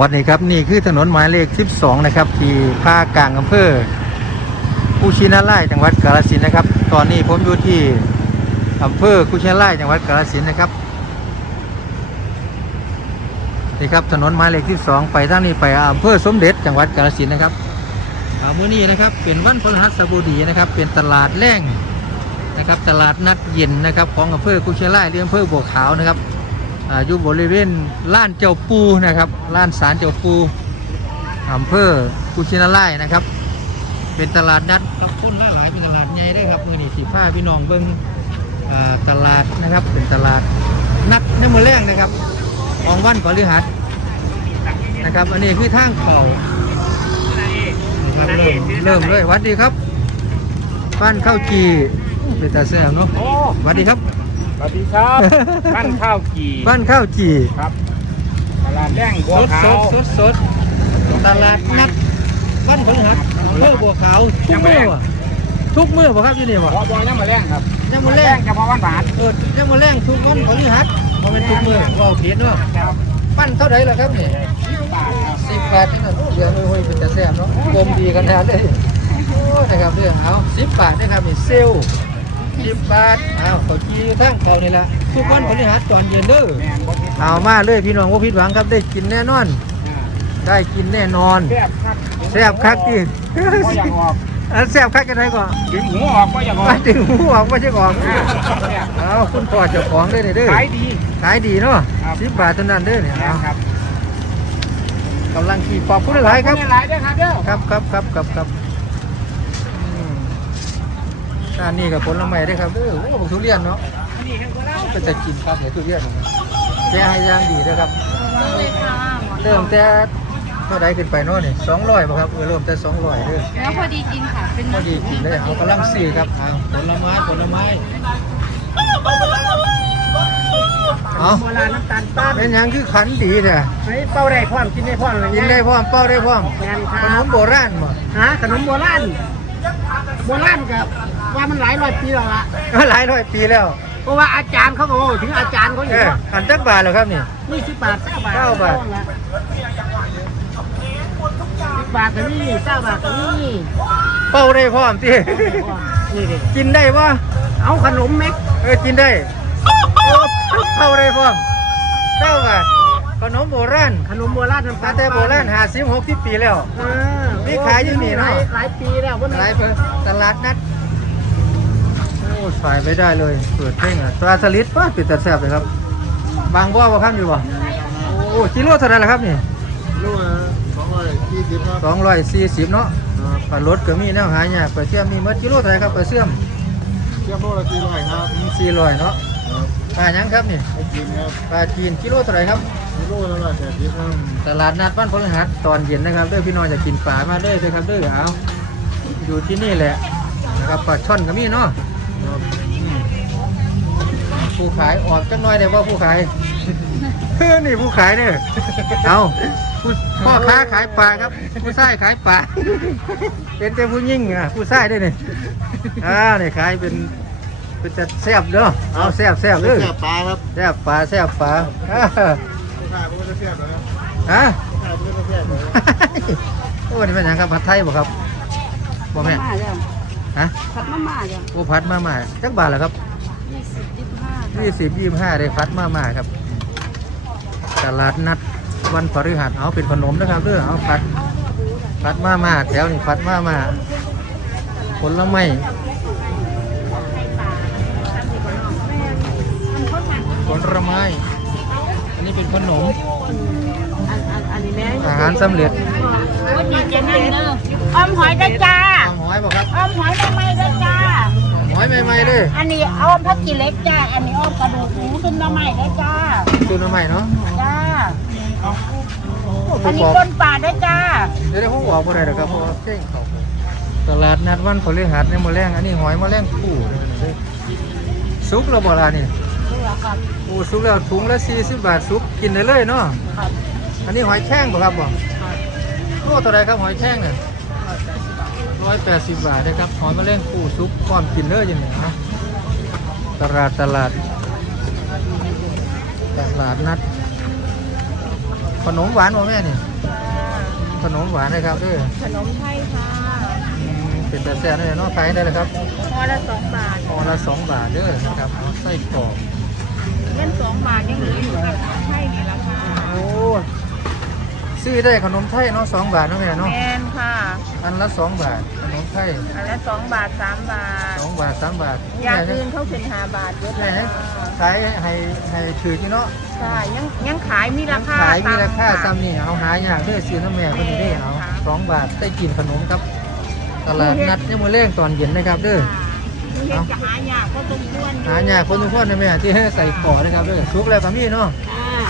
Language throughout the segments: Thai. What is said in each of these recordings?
วัสดีครับ นี่คือถนนหมายเลข 12 นะครับ ที่ภาคกลางอำเภอกุชินาไล่จังหวัดกาฬสินนะครับ ตอนนี้ผมอยู่ที่อำเภอกุชินาไล่จังหวัดกาฬสินนะครับนี่ครับถนนหมายเลข12ไปทางนี้ไปอำเภอสมเด็จจังหวัดกาฬสินนะครับอ่ามื้อนี้นะครับเป็นวันพฤหัสบดีนะครับ เป็นตลาดแร่งนะครับ ตลาดนัดเย็นนะครับ ของอำเภอกุชินาไล่หรืออำเภอบัวขาวนะครับ อายู่บริเวณล้านเจ้าปูนะครับล้านศาลเจ้าปูอำเภอกุชินาไลนะครับ เป็นตลาดนัดรับคนหลายเป็นตลาดใหญ่ได้ครับมือนี่สีผ้าพี่น้องเบิ้งตลาดนะครับเป็นตลาดนัดในมือแรงนะครับองวันพฤหัสนะครับอันนี้คือทางเข่าเริ่มเริ่มเลยวัดดีครับปั้นข้าวจีเป็นตาเสียงเนาะวัดดีครับ วัสดีครับท่านข้าวกี่ปั้นข้าวจีครับตลาดแรงบัวสดขาสวดสดสดตลาดนัดบ้านพฤหัสอำเภอบัวขาวทุกเมื่อวะทุกเมื่อบ่ครับอยู่นี่บ่บัวบัวยังมาแรงครับยังมาแรแรงงเฉพาะวันบาทเออยังมาแรงทุกวันพฤหัสบ่เป็นทุกเมื่อว่าเขียนเนาะครับปั้นเท่าไหร่ล่ะครับนี่บาทครับสิบบาทนี่นะเดี๋ยวโอ้ยเป็นจะแซ่บเนาะกลมดีกันแท้เลยโอ้นะครับเรื่องเอาสิบบาทนะครับนี่เซลล สิบบาทเอาเขาจีทั้งเขานี่ละทุกวันพฤหัสตอนเย็นเด้อแมนบ่ผิดเอามาเลยพี่น้องว่าผิดหวังครับได้กินแน่นอนอ่าได้กินแน่นอนแซ่บครับแซ่บคักที่ก็อยากออกอันแซ่บคักกันไหนก่อนถึงหูออกก็อยากออมากถึงหูออกไม่ใช่ออกอ่าแซ่บเอาคุณพ่อเจ้าของได้เลยเด้อขายดีขายดีเนาะครับสิบบาทเท่านั้นเด้อเนี่ยแม่เอานครับกำลังขี่ปอบผู้หลายครับหลายเด้อครับเด้อครับครับครับครับครับอืม ด้านนี้กับผลไม้ได้อครับเด้อโอ้บักทุเรียนเนาะอันนี้เห็นบ่แล้วก็จะกินครับเนี่ยทุเรียนเนี่ยแกให้ย่างดีนะครับเลยค่ะเริ่มแต่เท่าใดขึ้นไปเนาะนี่สองร้อยป่ะครับเออเริ่มแต่สองร้อยเด้อแล้วพอดีกินค่ะเป็นพอดีกินเลยเอากำลังซื้อครับเอาผลไม้ผลไม้เอาโบราณน้ำตาลป้าเป็นหยังคือขันดีแท้เฮ้ยเป้าได้พร้อมกินได้พร้อมเลยกินได้พร้อมเป้าได้พร้อมแม่นคขรันบมโบราณบ่ฮะขนมโบราณโบราณกับ ว่ามันหลายร้อยปีแล้วล่ะหลายร้อยปีแล้ว เพราะว่าอาจารย์เขาก็บอกถึงอาจารย์เขาอเอยู่ออันจักบาทเหรอครับนี่ยี่สิบบาทเก้าบาทเก้าบาทสิบบาทก็นี่เก้าบาทก็นี่เป้าได้พร้อมที่นี่ดิกินได้บ่เอาขนมเม็กเออกินได้โอ้เป้าได้พร้อมเก้าบาทขนมโบราณขนมโบราณน้ำตาตั้ลงแต่โบราณหาสิบหกสิบปีแล้วเออมีขายอยู่นี่เนาะหลหลายปีแล้ววันหลานั้ยนเพิ่นตลาดนัด โอ้สายไม่ได้เลย เปิดเพลงอะปลาสลิดป้าปิดแต่แซ่บเลยครับ บางบ่อบ่ครับอยู่บ่โอ้กิโลเท่าไหร่ละครับนี่ลูกนะสองร้อยยี่สิบครับสองร้อยสี่สิบเนาะปลารถก็มีแนวหายากปลาเสื่อมมีเมื่อกิโลเท่าไหร่ครับปลาเสื่อมเทียบโลละสี่ร้อยครับสี่ร้อยเนาะครับปลาหยังครับนี่ไอ้กินครับปลาจีนกิโลเท่าไหร่ครับกิโลละร้อยแปดสิบครับตลาดนัดบ้านพลหัสตอนเย็นนะครับเด้อพี่น้องจะกินปลามาเด้อเด้อครับเด้อเอาอยู่ที่นี่แหละนะครับปลาช่อนก็มีเนาะครับอืม ผู้ขายออกจังน้อยได้ว่าผู้ขายเฮ้อนี่ผู้ขายเนี่ยเอาผู้พ่อค้าขายปลาครับ ผู้ชายขายปลาเป็นแต่ผู้ยิ่งอะผู้ชายได้เนี่ยอ่าเนี่ยขายเป็นเป็นจะแซ่บเด้อเอาแซ่บแซ่บเด้อแซ่บปลาครับแซ่บปลาแซ่บปลาอ่าลูกค้าเพื่อนจะแซ่บนะครับฮะลูกค้าเพื่อนจะแซ่บนะครับโอ้นี่เป็นหยังครับผัดไทยบ่ครับบ่แม่มาจ้ะ ฮะผัดมาม่าจ้ะโอ้ผัดมาม่าจักบาทเหรอครับยี่สิบยี่สิบห้ายี่สิบยี่ห้าได้ผัดมาม่าครับ ตลาดนัดวันพฤหัสเอาเป็นขนมนะครับเด้อเอาผัดผัดมาม่าแถวนี้ผัดมาม่าผลไม้ผลไม้ อันนี้เป็นขนมอันอันอันนี้แม่อาหารสำเร็จวันนี้จะนั่งเด้อออมหอยได้จ้าอ้ อมหอยบ่ครับออมหอยทำไมได้จ้า หอยใหม่ๆเลยอันนี้อ้อมพักกี่เล็กจ้า อันนี้อ้อมกระดูกหมูขึ้นมาใหม่ได้จ้าตัวใหม่เนาะจ้าโอ้ผอันมนี้บอกก้นป่าได้จ้าเดี๋ยวผมบอกบ่ได้หรอกครับเพราะว่าเก่งเขาตลาดนัดวันพฤหัสในมะแรงอันนี้หอยมะแรงคู่สุกแล้วบ่ล่ะนี่ดูแล้วครับโอ้สุกแล้วถุงละ40บาทสุกกินได้เลยเนาะ ครับอันนี้หอยแข้งบ่ครับบ่ โลเท่าไหรครับหอยแข้งเนี่ย ร้อยแปดสิบบาทนะครับหอยมะเร็งคู่ซุปพร้อมกินเลยอย่างนี้นะตลาดตลาด ตลาดนัด ขนมหวานบ่แม่นี่ขนมหวานนะครับเด้อขนมไทยค่ะอืมเป็นแต่แซ่บเลยเนาะขายได้เลยครับพอละสองบาทพอละสองบาทเด้อนะครับเอาไส้กรอกเล่นสองบาทยังเหลืออยู่ค่ะขนมไทยนี่ละค่ะโอ้ ซื้อได้ขนมไทยเนาะสองบาทเนาะแม่เนาะแมนค่ะ อันละสองบาทขนมไทยอันละสองบาทสามบาทสองบาทสามบาทอย่างอื่นเขาขึ้นห้าบาทเยอะแม่แล้วขายให้ให้ถือกี่เนาะใช่ยังยังขายมีราคาขายมีราคาตซ้ำนี่เอาหายากเด้อซื้อน้ำแม่คนนี้ได้อเอาสองบาทได้กินขนมครับ ตลาดนัดเนี่ยมือเร่งตอนเย็นนะครับเด้อนี่เห็นจะหายากก็ต้องม้วนหายากคนทุกคนนะแม่ที่ให้ใส่ขอนะครับเด้อซุปแล้วก็มีเนาะค่ะ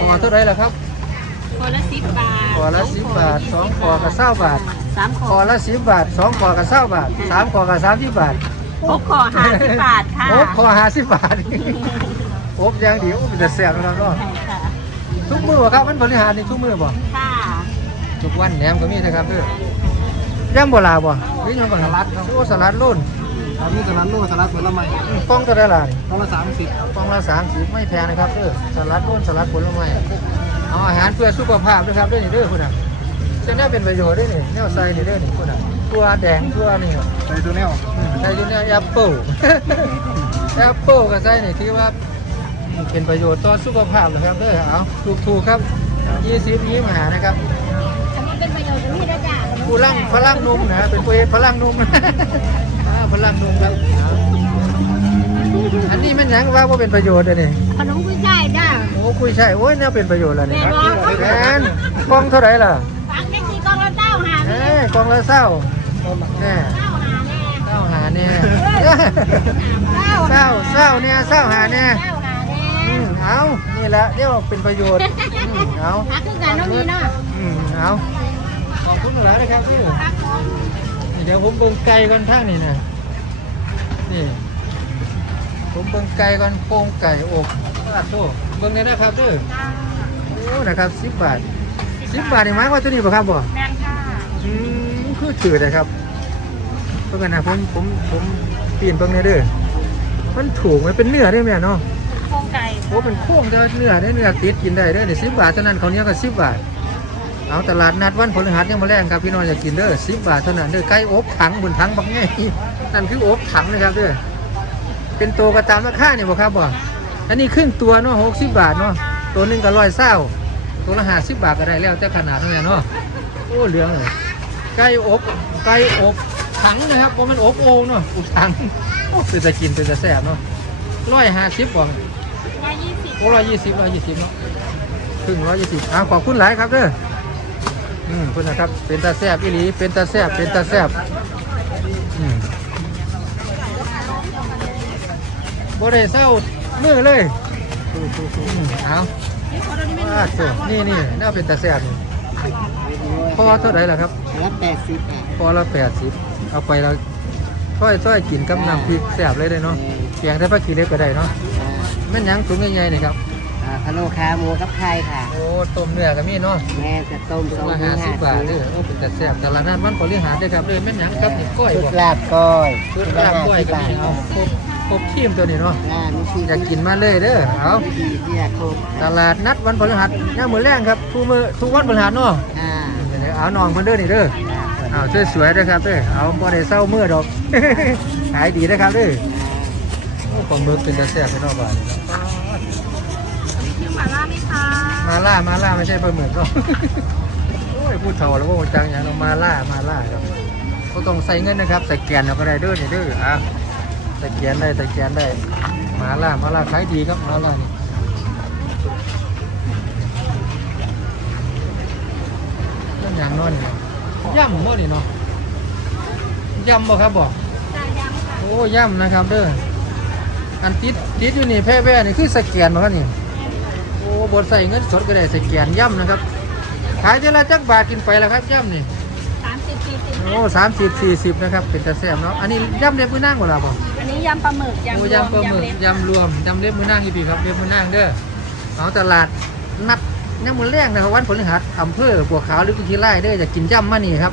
ขอเท่าไหรล่ะครับ คนละสิบบาทขอละสิบบาทสองขอกับเศร้าบาทสามขขออละสิบบาทสองขอกับเศร้าบาทสามขอกับสามสิบบาทหกขอห้าสิบบาทค่ะโอ้ขอห้าสิบบาทโอบอย่างเดียวมันจะแซ่บนะครับเนาะค่ะทุกมือบ่ครับมันบริหารนี่ทุกมือบ่ค่ะทุกวันแหนมก็มีนะครับเด้อย่างบ่ลาบ่หรือยังบ่สลัดครับโอ้สลัดลุ่นตอนนี้สลัดลูกสลัดผลไม้อืมฟองเท่าไหร่ล่ะนี่ ต้องละสามสิบ ฟองละสามสิบไม่แพงนะครับเด้อสลัดลุ่นสลัดผลไม้ เอาอาหารเพื่อสุขภาพด้วยครับเด้อนี่เด้อคุณน่ะจะน่าเป็นประโยชน์เด้วยนี่แนวใส่นี่เด้อนี่คุณน่ะตัวแดงตัวนี่ใส่ตัวแนวอืมใส่อยู่ในแอปเปิลแอปเปิลก็ใส่นี่ถือว่าเป็นประโยชน์ต่อสุขภาพนะครับเด้อเอาถูกๆครับยี่สิบยี่หานะครับอันนี้เป็นประโยชน์ตรงนี้นะจ๊ะผู้ร่างพลังนุ่มนะเป็นผู้เอกพลังนุ่มอ่าพลังนุ่มครับเอาอันนี้มันหยังว่าว่าเป็นประโยชน์เลยนี่ขนมกุ้ยช่ายจ้าโอ้คุยใช่โอ้ยเนี่ยเป็นประโยชน์แล้วนี่แม่บอกแมนกล่องเท่าไหร่ล่ะฟังได้กี่กองละเจ้าหาเอ้แม่ยกล่องละเศร้าแน่เจ้าหาแน่เศร้าหาเนี่ยเศร้าเศร้าเนี่ยเศร้าหาเนี่ยเจ้าหาแน่อืมเอานี่แหละเดี๋ยวเป็นประโยชน์อืมเอาหาคือกันน้องนี่เนาะอืมเอาขอบคุณหลายนะครับพี่นี่เดี๋ยวผมเบิ่งไก่ก่อนท่างนี่นะนี่ผมเบิ่งไก่ก่อนโครงไก่อบปลาโต เบิ่งเลยนะครับเด้อโอ้นะครับสิบบาทสิบบาทนี่หมายว่าตัวนี้ป่ะครับบ่แม่นค่ะอืมคือถือเลยครับเพิ่งกันนะผมผมผมเปลี่ยนเบิ่งเลยเด้อมันถูกไหมเป็นเนื้อได้ไหมเนาะโครงไก่โอ้เป็นโค้งแต่ว่าเนื้อได้เนื้อติดกินได้เด้อนี่สิบบาทเท่านั้นเขาวเหนี้ยก็สิบบาทเอาตลาดนัดวันพฤหัสยังมาแรงครับพี่น้องอยากกินเด้อสิบบาทเท่านั้นเด้อไก่อบถังบนถังบักง่ายนั่นคืออบถังนะครับเด้อเป็นตัวกระตามราคาเนี่ยบ่ครับบ่ อันนี้ครึ่งตัวเนาะหกสิบบาทเนาะตัวหนึ่งก็ร้อยเศร้าตัวละห้าสิบบาทก็ได้แล้วแต่ขนาดเท่านั้นเนาะโอ้เหลืองเลยไก่อบไก่อบถังนะครับเพราะมันอบโอ่งเนาะอบถังโอ้เป็นจะกินเป็นจะแซ่บเนาะร้อยห้าสิบบ่ร้อยยี่สิบโอ้ร้อยยี่สิบร้อยยี่สิบเนาะครึ่งร้อยยี่สิบอ่าขอบคุณหลายครับเด้ออืมคุณนะครับเป็นตาแซบอีหลีเป็นตาแซบเป็นตาแซบอืมบ่ได้เศร้า มือเลยอืมเอาว่าเถอะนี่นี่น่าเป็นตาแซบนี่พอเท่าไหร่ล่ะครับละแปดสิบอะพอละแปดสิบเอาไปแล้วค่อยค่อยกินกับน้ำพริกแซ่บเลยเลยเนาะเพียงแต่พักกีเล็กก็ได้เนาะแม่นหยังถุงใหญ่ๆนี่ครับอ่าพะโล้ขาหมูกับไข่ค่ะ โอ้ต้มเนื้อก็มีเนาะแม่จะต้มถุสงองละถึห้างสิห้าบบาทเด้อโอ้เป็นแต่แซ่บแต่ละนั้นมันบริหารได้อครับเลยแม่นหยังครับนี่ก้อยชุบ่ดลาบก้อยชุดลาบก้อยก็มีเอาครบ ครบทีมตัวนี้เนาะลาบนี่คืออยากกินมาเลยเด้อเอาดีที่อยากโคกตลาดนัดวันพฤหัสย่ามมื้อแรงครับทุกมื้อทุกวันพฤหัสเนาะอ่าเอาน้องเพิ่นเด้อนี่เด้อเอาสวยๆเด้อครับเด้อเอาบ่ได้เศร้ามื้อดอกขายดีเด้อครับเด้อโอ้ปลาหมึกเป็นแต่แซ่บไปเนาะบาดนี้เนาะคือหมาล่าไหมคะมาล่ามาล่าไม่ใช่ปลาหมึกเนาะโอ้ยพูดเถ่าแล้วว่าจังอย่างเรามาล่ามาล่าครับก็ต้องใส่เงินนะครับใส่แกนเอาก็ได้เด้อนี่เด้ออะ ใส่แกนได้ใส่แกนได้มาล่ามาล่าขายดีครับมาล่านี่นั่นอย่างนอนนี่ย่ำบ่นี่เนาะย่ำบ่ครับบ่จ่ายยังค่ะโอ้ย่ำนะครับเด้ออันติดติดอยู่นี่แพ่แพ่นี่คือสแกนมาครับนี่โอ้บดใส่เงินสดก็ได้สแกนย่ำนะครับขายเท่าละจักบาทกินไปแล้วครับย่ำนี่สามสิบสี่สิบโอ้สามสิบสี่สิบนะครับ เป็นตะแซ่บเนาะ อันนี้ย่ำเล็บมือนั่งหมดแล้วบ่อันนี้ ยำปลาหมึกยำโอ้รวมยำปลาหมึกเล็กยำรวมยำเล็บมือนั่งอีกทีครับเล็บมือนั่งเด้อเอาตลาดนัดยังมือแรกนะครับวันพฤหัสอำเภอบัวขาวหรือกุชิไล่เด้อจะกินย่ำมานี่ครับ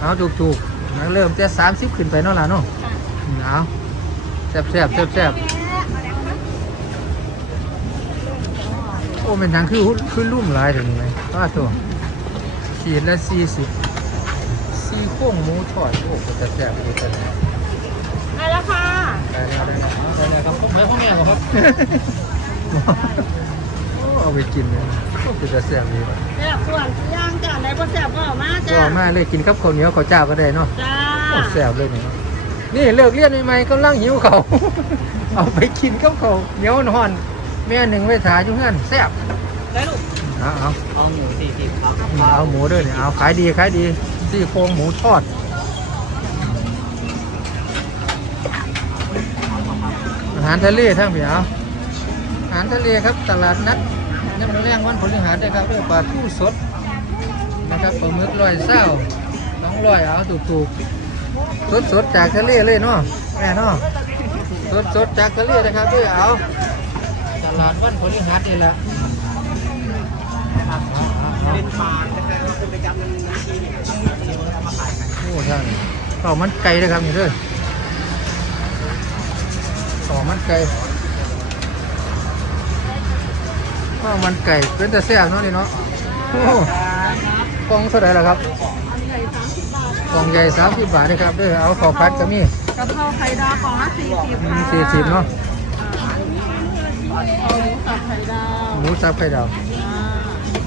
เอาถูกๆนะเริ่มแต่สามสิบขึ้นไปเนาะล่ะเนาะค่ะอืมเอาแซ่บแซ่บแซ่บแซ่บโอ้อ้เป็นหยังคือคือลุ่มหลายเดี๋ยวนี้ไหมป้าตัวขีดละสี่สิบสี่โค้งหมูทอดโอ้ก็จะแซ่บดีจังเลยได้แล้วค่ะ ได้แล้วครับพวกแม่พวกแม่หรอครับโอ้เอาไปกินเลยโอ้ก็จะแซ่บดีแซ่บส่วนย่างจ้าได้บ่แซ่บก็เอามาก็จ้ามาเลยกินกับข้าวเหนียวข้าวเจ้าก็ได้เนาะจ้าแซ่บเลยเนี่ยนี่เลิกเรียนใหม่ๆกำลังหิวเขาเอาไปกินกับเขาวเหนียวนอนแม่หนึ่งไว้ถ่ายอยู่เงื่อนแซ่บได้ลูกเอาเอาเอาหมูสี่สิบครับเอาหมูด้วยเนี่ยเอาขายดีขายดีซี่โครงหมูทอด อา หารทะเลทั้งพี่เอาอาหารทะเลครับตลาดนัดน้ำแรงวันพฤหัสได้ครับเรื่อปลาทูสดนะครับปลาหมึกลอยเศร้าน้องลอยเอาถูกถูกสดสดๆจากทะเลเลยเนาะแม่เนาะสดสดๆจากทะเลนะครับด้วยเอาตลาดวันพฤหัสนี่แหละเป็นปลานะครับเป็นประจำนที่เนี่ยเอามาขายกันโอ้ท่านข้ามันไก่เลยครับนี่เด้อ ข้าวมันไก่ข้าวมันไก่เป็นแต่แซ่บเนาะนี่เนาะโอ้กล่องเท่าไหร่ล่ะครับกล่องใหญ่สามสิบบาทนะครับเด้อเอาข้าวผัดก็มีกะเพราไข่ดาวของละสี่สิบอืมสี่สิบเนาะเอาหมูสับไข่ดาวหมูสับไข่ดาวอ่า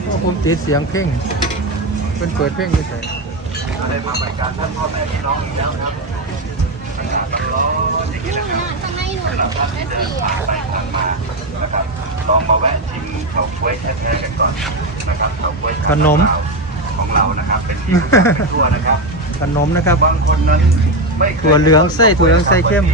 โอ้ผมติดเสียงเพลงเพิ่นเปิดเพลงอยู่ใส่ลองมาแวะชิมเฉาก๊วยแท้ๆกันก่อนนะครับเฉาก๊วยขนม ของเรานะครับ เป็นที่รู้จักกันทั่วนะครับขนมนะครับ บางคนนั้นไม่เคยถั่วเหลืองไส้ถั่วเหลืองไส้เข้ม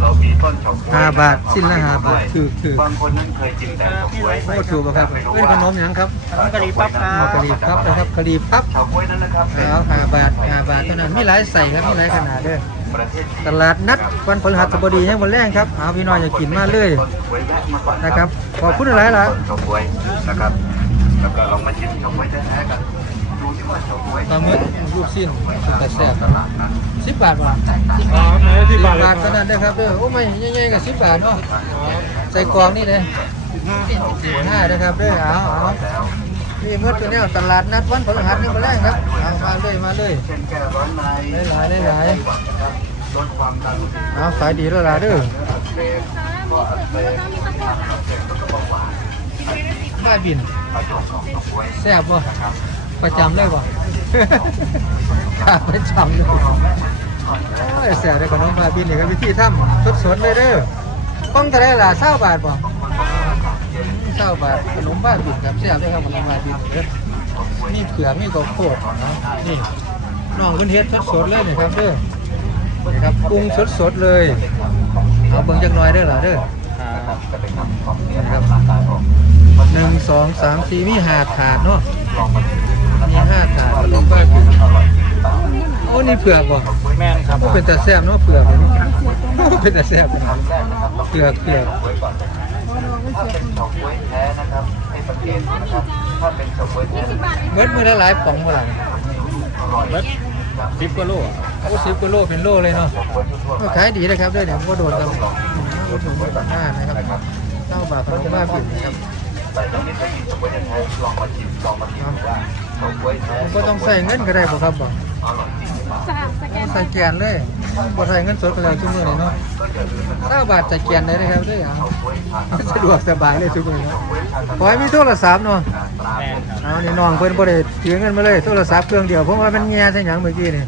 เรามีต้นเฉาก๊วยห้าบาทสิ้นละห้าบาทคือคือางคนนั้นเคยกินแต่เฉาก๊วยโอ้ถูกป่ะครับเป็นขนมหยังครับขนมกะหรี่ปั๊บครัหมอกบกะหรี่พับนะครับกะหรี่พับเฉาก๊วยนั้นนะครับเป็นเอาห้าบาทห้าบาทเท่านั้นมีหลายใส่ครับมีหลายขนาดเด้อประเทศจีนตลาดนัดวันพฤหัสบดียังวันแรกครับเอาพี่น้อยอย่ากินมาเลยต้นเฉาก๊วยแวะมาก่อนนะครับขอบคุณหลายๆล่ะต้นเฉาก๊วยนะครับแล้วก็ลองมาชิมเฉาก๊วยแท้ๆกันดูที่ว่าเฉาก๊วยป ลูกชิ้นแต่แซ่บตลาดนัดสิบบาทว่ะสิบบาทสิบบาทเท่านั้นเด้ครับเด้อโอ้ไม่ใหญ่ๆกับสิบบาทเนาะใส่กล่องนี่เลยสิบห้าเด้อครับเด้อเอาเอานี่เมื่อตัวนี้ตลาดนัดวันพฤหัสนี่วันแรกครับเอามาเลยมาเลยเช่นหลายๆหลายนะครับลามดันเอาขายดีแล้วล่ะเด้ออักเสบข้ออักเสบอักเสบแล้วก็เบาหวานบ้าบินแซ่บบ่นะประจำเลยบ่ ขาประจำเลยโอ้ยแซ่บได้ขนมบ้าบินนี่ครับวิธีทำสดๆเลยเด้อกล้องเท่าไหรล่ะเศร้าบาทบ่เศร้าบาทขนมบ้าบินครับแซ่บได้ครับขนมบ้าบินเด้อมีเผือกมีข้าวโพดเนาะนี่น้องเพิ่นเฮ็ดสดๆเลยนี่ครับเด้อนี่ครับปรุงสดๆเลยเอาเบิ่งจักหน่อยเด้อล่ะเด้อจะเป็นคำของนี่ครับหนึ่งสองสามสี่มีหาถาดเนาะ มีห้าถาดขนมบ้าบินโอ้ นี่เผือกบ่แม่นครับก็เป็นแต่แซ่บเนาะเผือกนี่เป็นแต่แซ่บเผือกเผือกถ้าเป็นเฉาก๊วยแท้นะครับให้สังเกตดูนะครับถ้าเป็นเฉาก๊วยแท้เบิดมือละหลายป๋องบ่ล่ะเบิดสิบกว่าโลโอ้สิบกิโลเป็นโลเลยเนาะก็ขายดีเลยครับด้วยเนี่ยผมก็โดนกันรถถึงรถหน้านะครับเต้าบาทขนมบ้าบินนะครับแต่ถ้าไม่เคยกินเฉาก๊วยแท้ลองมาชิมลองมาชิมดูว่าเฉา ก๊วยแท้ผมก็ต้องใส่เงินก็ได้บ่ครับบ่อร่อยจริงหรือเปล่าใส่แกนเลยบ่ใส่เงินสดก็ได้ทุกมื้อเลยเนาะเต้าบาทใส่แกนได้เลยครับด้วยอะสะดวกสบายเลยทุกมื้อเนาะขอให้มีโทรศัพท์เนาะแม่นครับเอานี่น้องเพิ่นบ่ได้ถือเงินมาเลยโทรศัพท์เครื่องเดียวผมว่ามันแง่ใช่หยังเมื่อกี้นี่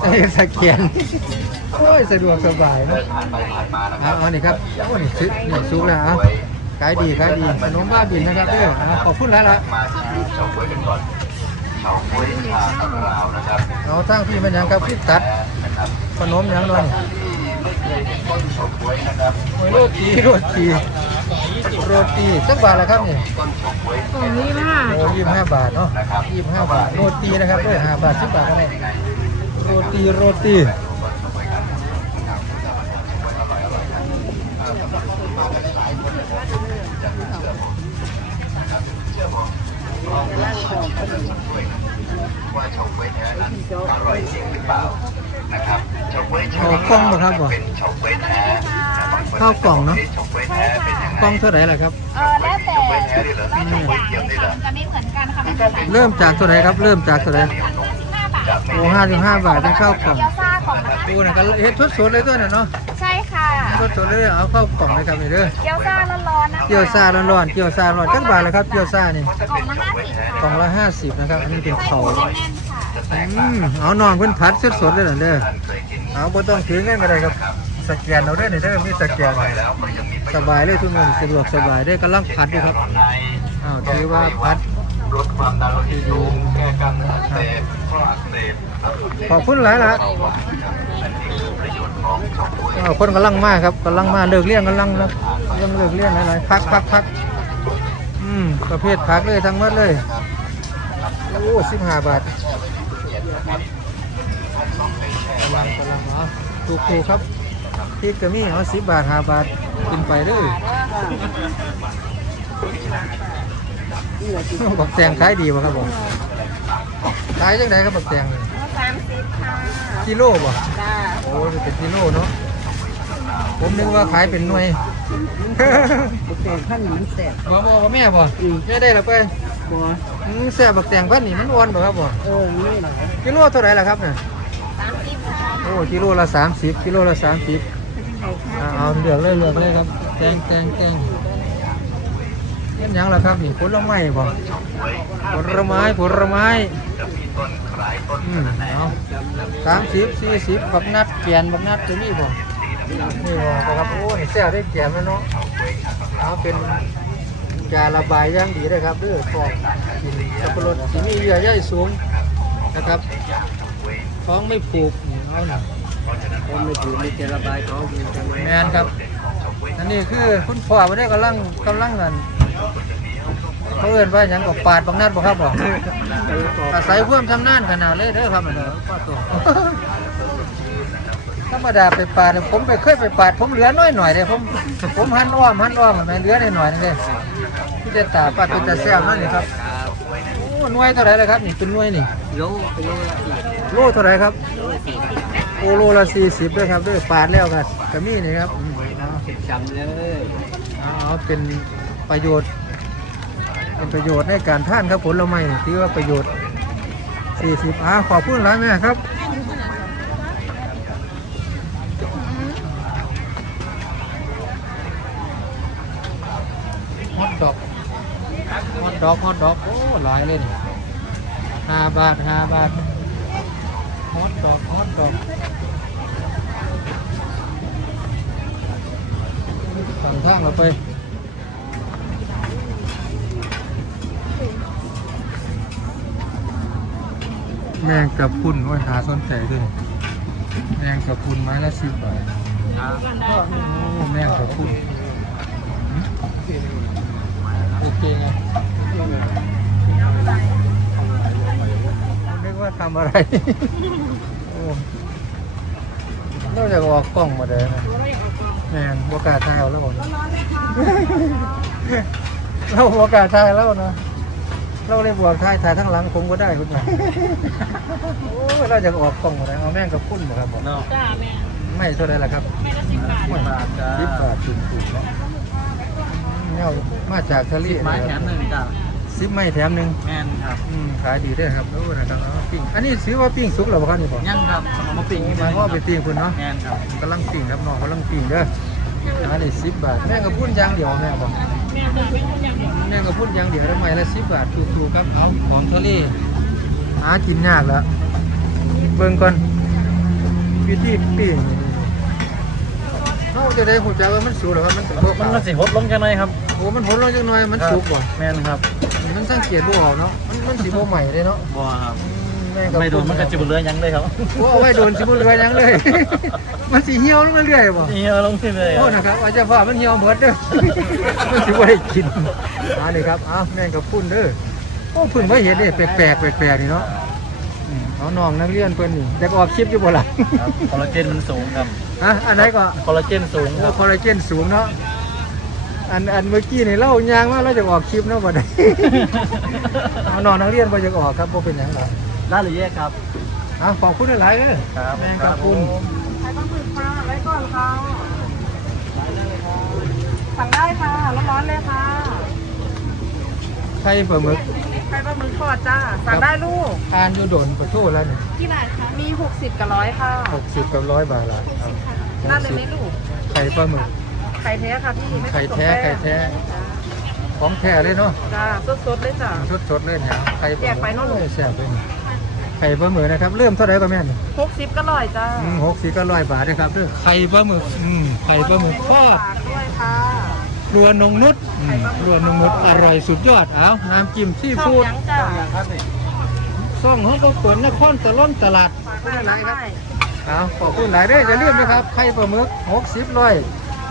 ใส่สแกนโอ้ยสะดวกสบายเนาะผ่านไปผ่านมานะคเอารับเอานี่ครับโอ้นี่ซื้อนี่ซุกแล้วเอาขายดีขายดีขนมบ้าบินนะครับเด้อเอาขอบคุณหลายละมาชิม เฉาก๊วยกันก่อนเฉาก๊วยชาตะกราวนะครับเอาทั้งพี่มันหยังครับพี่ตัดนะครับขนมหยังเนาะนี่ไม่เคยเห็นต้นเฉาก๊วยนะครับโอ้ยโรตีโรตีโรตีสักบาทละครับนี่ต้นเฉาก๊วยตรงนี้ค่ะโอ้ยี่สิบห้าบาทเนาะยี่สิบห้าบาทโรตีนะครับด้วยห้าบาทสิบบาทเท่านั้นโรตีโรตี ว่าเฉาก๊วยแท้นั้นอร่อยจริงหรือเปล่านะครับเฉาก๊วยชาเอากล้องบ่ครับบ่เป็นเฉาก๊วยแท้นะบางคนข้าวกล่องเนอะเฉาก๊วยแท้เป็นยังไงกล้องเท่าไหร่ล่ะครับเออแล้วแต่เว้ยแท้ดิเหรอมีเฉาก๊วยเทียมดิเหรอจะไม่เหมือนกันค่ะมันจะเริ่มจากตัวไหนครับ เริ่มจากตัวไหน55บาทโอ้ห้าสิบห้าบาทเป็นข้าวกล่องเกี๊ยวซ่าของละดูนะก็เฮ็ดสดๆเลยตัวน่ะเนาะใช่ค่ะ สดๆเลยเอาเข้ากล่องเลยครับนี่เด้อเกี๊ยวซ่าร้อนๆนะเกี๊ยวซ่าร้อนๆเกี๊ยวซ่าร้อนจักบาทเลยครับเกี๊ยวซ่านี่กล่องละ50ค่ะกล่องละห้าสิบนะครับ อันนี้เป็นเขาแน่นๆค่ะอืมเอานอนเพิ่นผัดสดๆเลยเหรอเด้อเอาบ่ต้องถือเงินก็ได้ครับสแกนเอาเด้อนี่เด้อมีสแกนสบายเลยทุกคนสะดวกสบายได้อกำลังผัดอยู่ครับอ้าวถือว่าผัด ลดความดันโลหิตสูงแก้กล้ามเนื้ออักเสบข้ออักเสบขอบคุณหลายละอันนี้คือประโยชน์ของเฉาก๊วยอ้าวคนกำลังมาครับกำลังมาเลิกเลี้ยงกำลังนะเรื่องเลิกเลี้ยงหลายๆพักพักพักอืมประเภทพักเลยทั้งหมดเลยโอ้สิบห้าบาทกำลังกำลังเอาถูกถูกครับพริกก็มีเอาสิบบาทห้าบาทกินไปเด้อ บักแตงขายดีป่ะครับผมขายจังไดครับบักแตงนี่สามสิบค่ะกิโลป่ะจ้าโอ้ยเป็นกิโลเนาะผมนึกว่าขายเป็นหน่วยบักแตงขั้นมันแสบบ่บ่บ่แม่บ่แม่ได้และไปบ่อืมแซ่บบักแตงพันนี่มันอ่อนบ่ครับบ่เออนี่แหละกิโลเท่าไหร่ล่ะครับเนี่ยสามสิบค่ะโอ้กิโลละ30กิโลละ30อ่าเอาเลือกเลยเลือกเลยครับแตงแตงแตง นี่หยังล่ะครับนี่ผลไม้บ่ผลไม้ผลไม้จะมีต้นคล้ายต้นอืมเอาสามสิบสี่สิบบักนัดแกนบักนัดตัวนี้บ่นี่บ่ครับโอ้นี่แซ่บได้แกนแล้วเนาะเอาเป็นยาระบายอย่างดีเลยครับเด้อท้องกินสับปะรดที่มีเยื่อใยสูงนะครับท้องไม่ผูกนี่เอาน่ะคนไม่ถือไม่จะระบายท้องดีจังเลยแมนครับอันนี้คือคุณพ่อมาได้กำลังกำลังนั่น เขาเอิ้นว่าหยังก็ปาดบักนัดบ่ครับบ่อาศัยความชำนาญขนาดเลยเด้อครับนั่นเด้อป้าตัวธรรมดาไปปาดเนี่ยผมไปเคยไปปาดผมเหลือน้อยหน่อยเลยผมผมหันอ้อมหันอ้อมแม่เหลือได้หน่อยนึงเลยพี่จะตาปาดเป็นตาแซ่บนั่นนี่ครับโอ้หน่วยเท่าไหรเลยครับนี่เป็นหน่วยนี่โลเป็นโลละสี่โลเท่าไหรครับโอโลละสี่สิบด้วยครับด้วยปาดแล้วกันกระมี่นี่ครับอืมเอาจำเลยเอาเอาเป็นประโยชน์ เป็นประโยชน์ในการท่านครับผลไม้นี่ว่าประโยชน์สี่สิบอ่าขอบคุณหลายแม่ครับฮอตดอกฮอตดอกฮอตดอกโอ้หลายเลยนี่ห้าบาทห้าบาทฮอตดอกฮอตดอกสั่งทางเราไป แมงกับพุนว่าหาสนใจด้วยแมงกับพุนไม้ละสิบบาทโอ้แมงกับพุนโอเคไงนึกว่าทำอะไรโอ้นอกจากออกกล้องมาเลยนะแมนบกล้าทายแล้วผมเราบกล้าทายแล้วนะ เราเลยบวกทายถ่ายทั้งหลังผมก็ได้คุณหมอโอ้ยเราจะออกกล้องมาเลยเอาแม่งกับพุ่นนะครับผมจ้าแม่ไม่เท่าไรล่ะครับไม่ละสิบบาทสิบบาทสิบบาทถูกถูกๆเนาะเนี่ยมาจากทะเลไม้แถมหนึ่งจ้ะสิบไม้แถมหนึ่งแมนครับอืมขายดีด้วยครับโอ้นะครับเอาปิ้งอันนี้ซื้อว่าปิ้งสุกหรือเปล่าครับนี่ผมยังครับเอามาปิ้งมาว่าไปปิ้งคุณเนาะแมนครับกำลังปิ้งครับน้องกำลังปิ้งเด้อ อันนี้สิบบาท แม่ก็พุ่นอยางเดียวแม่บอกแม่จะเป็นคนอย่างเดียวแม่ก็พุ่นอยางเดียวทำไมละสิบบาทถูกๆครับเอาของทะเลหากินยากแล้วเบิ่งก่อนวิธีปิ้งเขาจะได้หูจักว่ามันสุกหรือว่ามันสุกมันมันสิหดลงจังเลยครับโอ้มันหดลงจังหน่อยมันสุกบ่แมนครับ มันสังเกตบ่ออกเนาะมันมันสิบ่ใหม่เลยเนาะบ่ครับ อืมแม่ก็ไม่โดนมันก็จิบเรือยังเลยครับโอ้เอาไว้โดนสิบ่เหลือหยังเลย มันสิเหี่ยวลงเรื่อยๆบ่นี่เอาลงที่เลยโอ้นะครับอาจจะว่ามันเหี่ยวหมดเด้อมันสิบ่ได้กินอันนี้ครับเอาแม่งกับพุ่นเด้อโอ้เพิ่งมาเห็นนี่แปลกๆแปลกๆนี่เนาะอืมเอาน้องนักเรียนเพิ่นนี่อยากออกคลิปอยู่บ่ล่ะครับคอลลาเจนมันสูงครับฮะอันไหนก็ คอลลาเจนสูงคโอ้รับคอลลาเจนสูงเนาะ อันอันเมื่อกี้นี่เล่ายางว่าเราจะออกคลิปเนาะบ่ได้ เอาน้องนักเรียนบ่อยากออกครับบ่เป็นหยังหรอก ได้หรือแยกครับอะขอบคุณหลายๆเด้อครับแม่งขอบคุณใครต้องมือค่ะไว้ก่อนค่ะสั่งได้ค่ะร้อนๆเลยค่ะข่ปลาหมึกไข่ปลาหมึกทอดจ้าสั่งได้ลูกทานอยู่โดนประตูแล้วเนี่ยกี่บาทคะมี 60 กับร้อยค่ะหกสิบกับร้อยบาทละครับนั่นเลยไหมลูกไข่ปลาหมึกไข่แท้ค่ะพี่ไม่ไข่ผสมแท้ป้งไข่แท้ของแท้เลยเนาะจ้าสดๆเลยจ้าสดๆเลยเนี่ยไข่ปลาหมึแจกไปเนอะลูกแซ่บเลยนี่ ไข่ปลาหมึกนะครับ เริ่มเท่าไหร่ก็แม่น60ก็ร้อยจ้าหกสิบก็ร้อยบาทนะครับเด้อไข่ปลาหมึกอืมไข่ปลาหมึกทอดฝากด้วยค่ะครัวนงนุชอืมครัวนงนุชอร่อยสุดยอดเอาน้ำจิ้มซีชอบฟู้ดยังจ้าซ่องเขาก็เปิดนครตะล่อมตลาดฝากได้ไหมเอาขอบคุณหลายเด้ออย่าลืมนะครับ ไข่ปลาหมึกหกสิบร้อย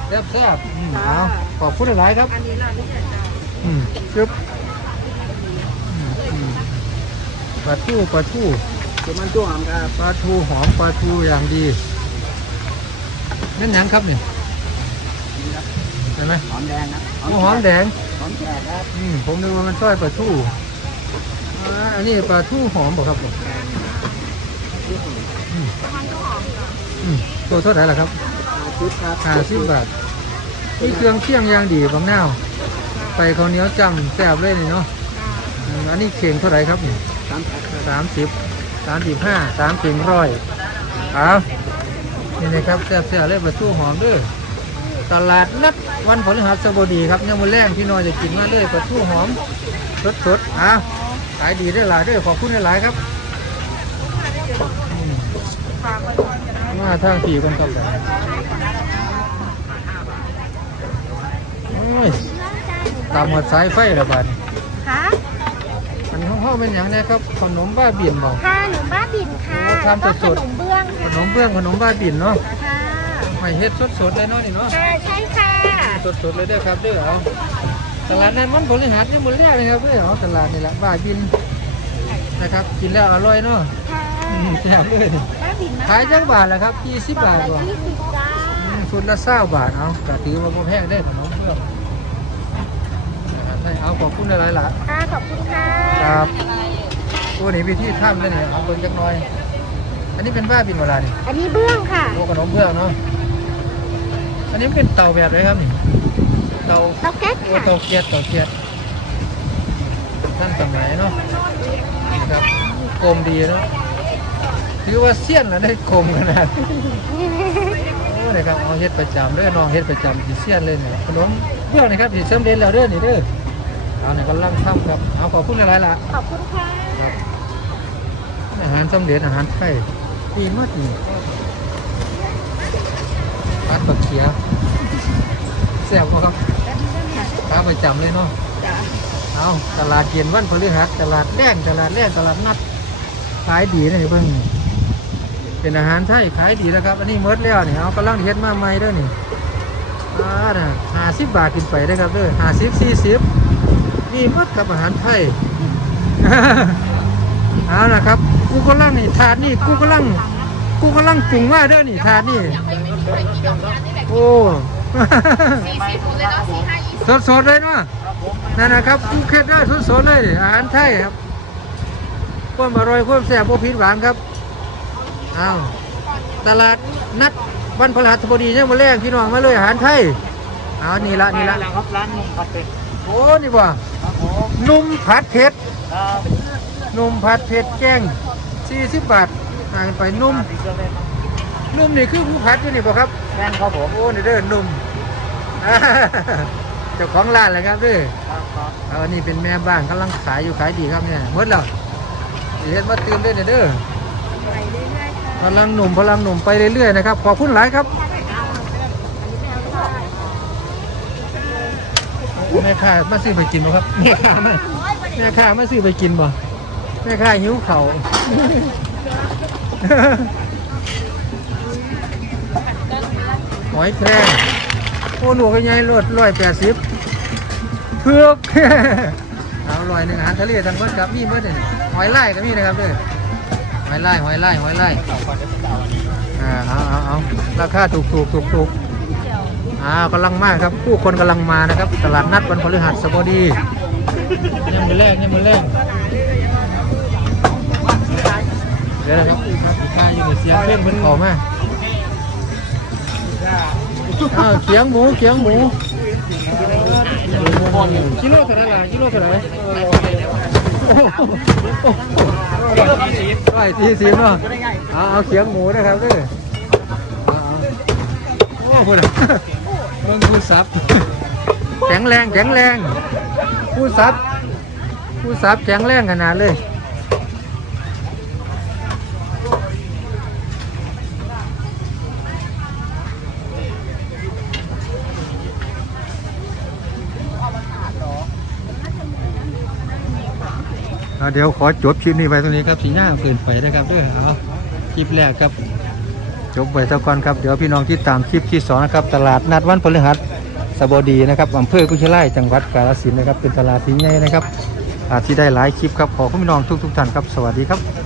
แซ่บแซ่บๆอืมเอาขอบคุณหลายครับ อันนี้ร้านนี้จ้า อืมจึ๊บอืมอืม ปลาทูปลาทูคือมันตัวหอมครับปลาทูหอมปลาทูอย่างดีนั่นหยังครับเนี่ยเห็นไหมหอมแดงนะโอ้หอมแดงหอมแก่ครับอืมผมนึกว่ามันซอยปลาทูอ่าอันนี้ปลาทูหอมบ่ครับผมอืมอืมตัวเท่าไหร่ล่ะครับชุดครับห้าสิบบาทมีเครื่องเคียงอย่างดีบางแนวไปข้าวเหนียวจำแซ่บเลยนี่เนาะอืมอันนี้เข่งเท่าไหร่ครับนี่สาม สามสิบสามสิบห้าสามสิบร้อยเอานี่นะครับแซ่บๆเลยปลาทูหอมด้วยตลาดนัดวันพฤหัสบดีครับยังมือแรงพี่น้อยจะกินมาเลยปลาทูหอมสดๆอะขายดีได้หลายด้วยขอบคุณหลายครับมาทางผีกันครับโอ้ยตามหมดสายไฟระบาด เป็นอย่างไรครับขนมบ้าบิ่นบอกค่ะหนูบ้าบินค่ะโอ้ทำแล้วก็สขดๆนมเบื้องขค่ะนมเบื้องขนมบ้าบิ่นเนาะค่ะไม่เฮ็ดสดๆเลยเนาะนี่เนาะค่ะใช่ค่ะสดๆเลยเด้อครับเด้อเอาตลาดนั้นมันบริหารนี่มือแรกเลยครับเด้อเอาตลาดนี่แหละบ้าบินนะครับกินแล้วอร่อยเนาะค่ะอืมแซ่บเลยบ้าบินนะขายจังบาทละครับ20บาทละบ่ยี่สิบจ้าอืมชุดละ20บาทเอาก็ถือว่าบ่แพงเด้อขนม เบื้องนะครับได้เอาขอบคุณหลายๆล่ะค่ะขอบคุณค่ะครับตัวนี้วิธีทำเลยเนี่ยเอาเบิ่งจักหน่อย อันนี้เป็นบ้าบินเวลานี่อันนี้เบื้องค่ะ โอ้ขนมเบื้องเนาะอันนี้เป็นเตาแบบไหนครับนี่เตาเตาแก๊สโอ้ค่ะ เตาเกียดเตาเกียดท่านสมัยเนาะนะครับกลมดีเนาะถือว่าเสี้ยนแล้วได้กลมขนาดโอ้นะครับเอาเฮ็ดประจำเด้อน้องเฮ็ดประจำสิเสี้ยนเลยเนี่ยขนมเบื้องนี่ครับสิสำเร็จแล้วเด้อนี่เด้อ เอาเนี่ยกำลังทำครับ เอาขอบคุณหลายๆล่ะขอบคุณค่ะอาหารสำเร็จอาหารไทยดีมากนี่ร้านบักเขียแซ่บบ่ครับค้าประจำเลยเนาะเอาตลาดเย็นวันพฤหัสตลาดแดงตลาดแรกตลาดนัดขายดีนะนี่เพิ่งเป็นอาหารไทยขายดีแล้วครับอันนี้หมดแล้วนี่เอากำลังเฮ็ดมาใหม่เด้อนี่อ่าน่ะห้าสิบบาทกินไปได้อครับเด้อห้าสิบสี่สิบ นี่หมดกับอาหารไทยเอาละครับ กูกำลังนี่ถาดนี่กูกำลังกูกำลังปรุงมาเด้อนี่ถาดนี่ โอ้สดสดๆเลยเนาะนั่นนะครับกูเคล็ดได้สดสดๆเลยอาหารไทยครับความอร่อยความแซ่บบ่ผิดหวังครับเอาตลาดนัดวันพฤหัสบดีเนี่ยมาแรกพี่น้องมาเลยอาหารไทยเอานี่ละนี่ละครับร้านนมผัดเป็ด โอ้นี่บ่ครับผมนุ่มผัดเผ็ดครับนุ่มผัดเผ็ดแกง40บาทห่างไปนุ่มดีเกินเลยครับนุ่มนี่คือผู้ผัดอยู่นี่ป่ะครับแม่นครับผมโอ้นี่เด้อนุ่มเจ้าของร้านแหละครับเด้อครับครับเอาอันนี้เป็นแม่บ้านกำลังขายอยู่ขายดีครับเนี่ยหมดแล้วสิเฮ็ดมาเติมเด้อเนี่ยเด้อไปเรื่อยๆค่ะพลังหนุ่มพลังหนุ่มไปเรื่อยๆนะครับขอบคุณหลายครับ แม่ค้ามาซื้อไปกินบ่ครับ แม่ค้ามาแม่ค้ามาซื้อไปกินบ่แม่ค้าหิวเข่าวหอยแครงโอ้หนวกใหญ่รถร้อยแปดสิบเพือกเอาลอยหนึ่งอาหารทะเลทางเบิดครับมีเบิดเลยหอยไล่ก็มีนะครับเด้อหอยไล่หอยไล่หอยไล่อ่าเอาเอาเอาราคาถูกถูกถูกถูก อ่ากำลังมากครับ ผู้คนกำลังมานะครับ ตลาดนัดวันพฤหัสบดียังมือแรกยังมือแรกเดี๋ยวนะครับข้าอยู่ในเสียงเพลงเพิ่นขอมาอ้าวเขียงหมูเขียงหมูกิโลเท่าไหร่ล่ะกิโลเท่าไหร่ร้อยสี่สิบเนาะเอาเอาเขียงหมูนะครับด้วยโอ้พูด เบิ่งผู้ซับแข็งแรงแข็งแรง ผู้ซับผู้ซับแข็งแรงขนาดเลยเอาเดี๋ยวขอจบคลิปนี้ไว้ตรงนี้ครับสีหน้าเกินไปนะครับเด้วยเอาคลิปแรกครับ จบไว้เท่าก่อนครับ เดี๋ยวพี่น้องที่ตามคลิปที่สองนะครับ ตลาดนัดวันพฤหัสสบดีนะครับอำเภอกุชิไลจังหวัดกาฬสินธุ์นะครับ เป็นตลาดที่ใหญ่นะครับที่ได้หลายคลิปครับ ขอคุณพี่น้องทุกๆท่านครับ สวัสดีครับ